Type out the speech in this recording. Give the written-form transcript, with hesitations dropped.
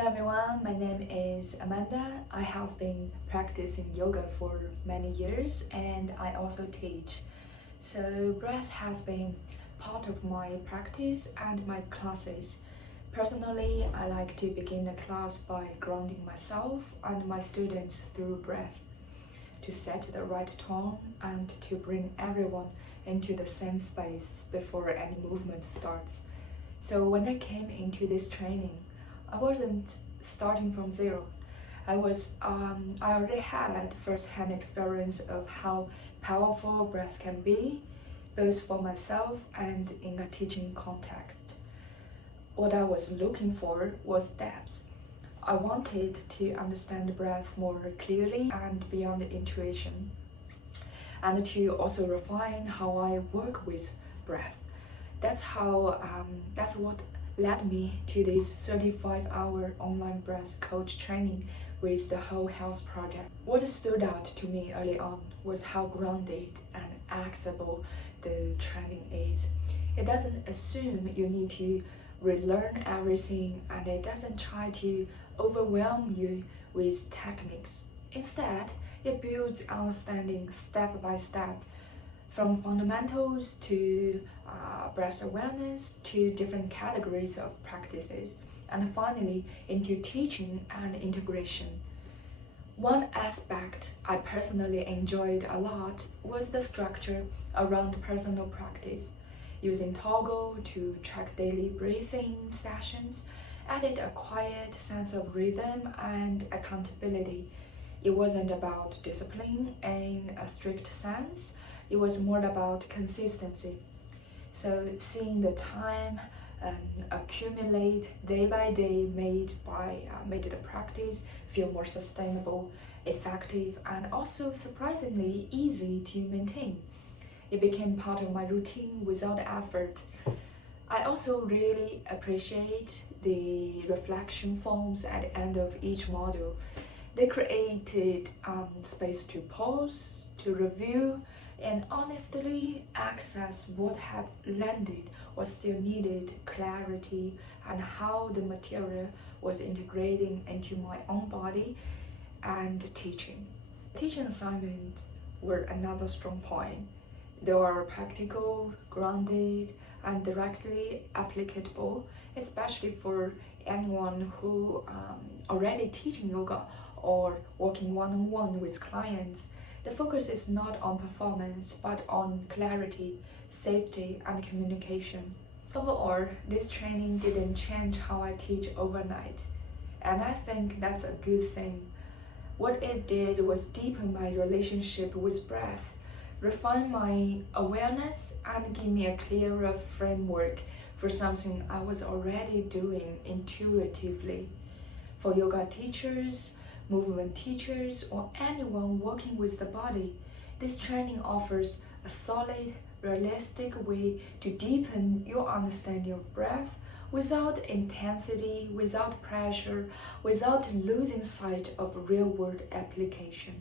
Hello everyone, my name is Amanda. I have been practicing yoga for many years and I also teach. So breath has been part of my practice and my classes. Personally, I like to begin a class by grounding myself and my students through breath to set the right tone and to bring everyone into the same space before any movement starts. So when I came into this training, I wasn't starting from zero. I already had first-hand experience of how powerful breath can be, both for myself and in a teaching context. What I was looking for was depth. I wanted to understand breath more clearly and beyond intuition, and to also refine how I work with breath. That's what led me to this 35-hour online breath coach training with the Whole Health Project. What stood out to me early on was how grounded and accessible the training is. It doesn't assume you need to relearn everything, and it doesn't try to overwhelm you with techniques. Instead, it builds understanding step by step, from fundamentals to breath awareness to different categories of practices, and finally into teaching and integration. One aspect I personally enjoyed a lot was the structure around personal practice. Using Toggle to track daily breathing sessions added a quiet sense of rhythm and accountability. It wasn't about discipline in a strict sense, it was more about consistency. So seeing the time accumulate day by day made the practice feel more sustainable, effective, and also surprisingly easy to maintain. It became part of my routine without effort. I also really appreciate the reflection forms at the end of each module. They created space to pause, to review, and honestly access what had landed or still needed clarity, and how the material was integrating into my own body and teaching. Teaching assignments were another strong point. They are practical, grounded, and directly applicable, especially for anyone who already teaching yoga or working one-on-one with clients. The focus is not on performance, but on clarity, safety, and communication. Overall, this training didn't change how I teach overnight, and I think that's a good thing. What it did was deepen my relationship with breath, refine my awareness, and give me a clearer framework for something I was already doing intuitively. For yoga teachers, movement teachers, or anyone working with the body, this training offers a solid, realistic way to deepen your understanding of breath without intensity, without pressure, without losing sight of real-world application.